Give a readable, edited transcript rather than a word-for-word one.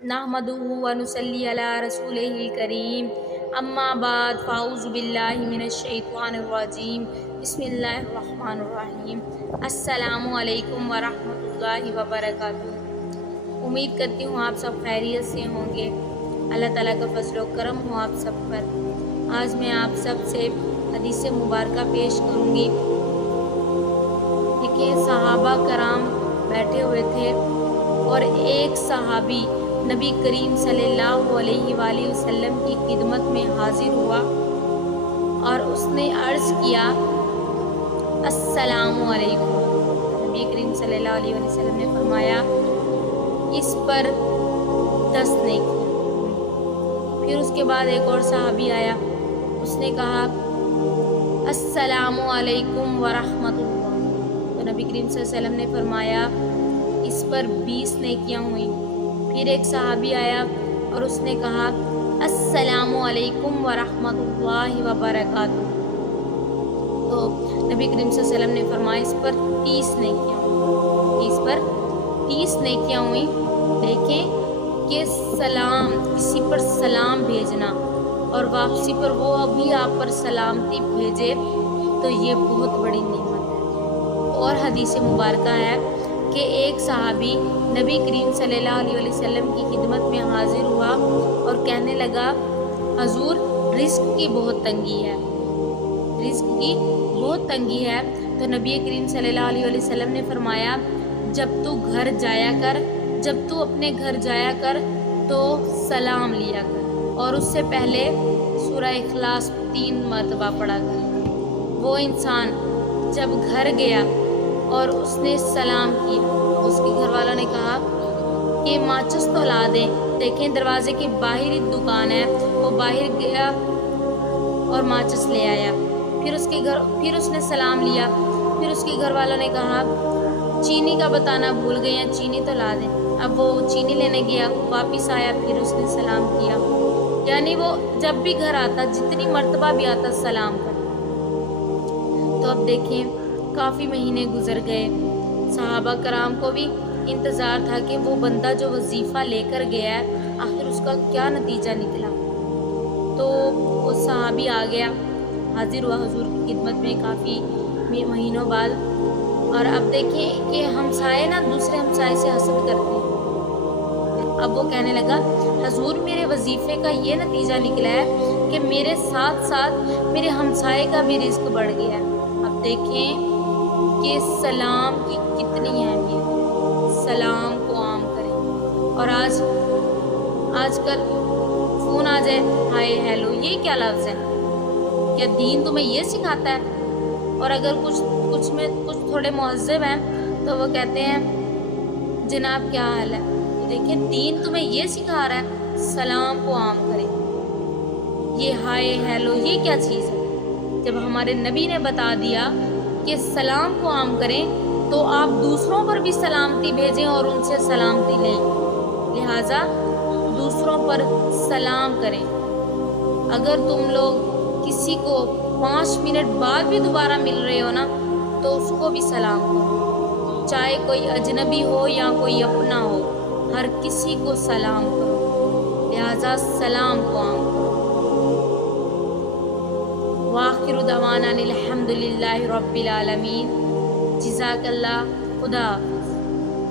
नहमदुहु व नुसल्ली अला रसूलिहिल करीम अम्मा बाद फ़ाऊज़ु बिल्लाहि मिनश शैतानिर रजीम बिस्मिल्लाहिर रहमानिर रहीम अस्सलामु अलैकुम व रहमतुल्लाहि व बरकातुहू। उम्मीद करती हूँ आप सब खैरियत से होंगे। अल्लाह ताला का फज़ल व करम हो आप सब पर। आज मैं आप सब से हदीस मुबारका पेश करूँगी। देखिए, सहाबा कराम बैठे हुए थे और एक सहाबी नबी करीम सल्लल्लाहु अलैहि वसल्लम की खिदमत में हाजिर हुआ और उसने अर्ज़ किया, अस्सलामु अलैकुम। नबी करीम सल्लल्लाहु अलैहि वसल्लम ने फरमाया, इस पर 10 नेकी। फिर उसके बाद एक और सहाबी आया, उसने कहा, अस्सलामु अलैकुम व रहमतुल्लाह। तो नबी करीम सल्लल्लाहु अलैहि वसल्लम ने फरमाया, इस पर 20 नेकियां हुई। फिर एक सहाबी आया और उसने कहा, अस्सलामु अलैकुम व रहमतुल्लाहि व बरकातुहू। तो नबी करीम सल्लल्लाहु अलैहि वसल्लम ने फरमाया, इस पर 30 नेकियां हुई। इस पर 30 नेकियां हुई। देखें कि सलाम, किसी पर सलाम भेजना और वापसी पर वो अभी आप पर सलामती भेजे, तो ये बहुत बड़ी नेमत है। और हदीस मुबारका है कि एक सहाबी नबी करीम सल्लल्लाहु अलैहि वसल्लम की खिदमत में हाजिर हुआ और कहने लगा, हजूर, रिस्क की बहुत तंगी है, रिस्क की बहुत तंगी है। तो नबी करीम सल्लल्लाहु अलैहि वसल्लम ने फरमाया, जब तू घर जाया कर, जब तू अपने घर जाया कर तो सलाम लिया कर और उससे पहले सूरह इखलास 3 मरतबा पढ़ा कर। वो इंसान जब घर गया और उसने सलाम किया, उसके घर वालों ने कहा कि माचिस तो ला दें। देखें, दरवाजे के बाहर ही दुकान है। वो बाहर गया और माचिस ले आया। फिर उसने सलाम लिया। फिर उसके घर वालों ने कहा, चीनी का बताना भूल गए हैं, चीनी तो ला दें। अब वो चीनी लेने गया, वापस आया, फिर उसने सलाम किया। यानी वो जब भी घर आता, जितनी मर्तबा भी आता, सलाम करता। तो अब देखें, काफ़ी महीने गुजर गए। सहाबा कराम को भी इंतज़ार था कि वो बंदा जो वजीफ़ा लेकर गया है, आखिर उसका क्या नतीजा निकला। तो वो सहाबी आ गया, हाजिर हुआ हुजूर की खिदमत में काफ़ी महीनों बाद। और अब देखिए कि हमसाए ना दूसरे हमसाए से हसद करते हैं। अब वो कहने लगा, हुजूर, मेरे वजीफ़े का ये नतीजा निकला है कि मेरे साथ साथ मेरे हमसाए का भी रिस्क बढ़ गया है। अब देखें कि सलाम की कितनी अहमियत है। सलाम को आम करें। और आजकल फ़ोन आ जाए, हाय हेलो, ये क्या लफ्ज़ है? क्या दीन तुम्हें ये सिखाता है? और अगर कुछ थोड़े मुहज़्ज़ब हैं तो वो कहते हैं, जनाब क्या हाल है? तो देखिए, दीन तुम्हें ये सिखा रहा है, सलाम को आम करें। ये हाय हेलो, ये क्या चीज़ है? जब हमारे नबी ने बता दिया कि सलाम को आम करें, तो आप दूसरों पर भी सलामती भेजें और उनसे सलामती लें। लिहाजा दूसरों पर सलाम करें। अगर तुम लोग किसी को 5 मिनट बाद भी दोबारा मिल रहे हो ना, तो उसको भी सलाम करो। चाहे कोई अजनबी हो या कोई अपना हो, हर किसी को सलाम करो। लिहाजा सलाम को आम करो। वाखिरु दवाना अनिल हम्दुलिल्लाहि रब्बिल आलमीन। जज़ाकल्लाह। खुदा।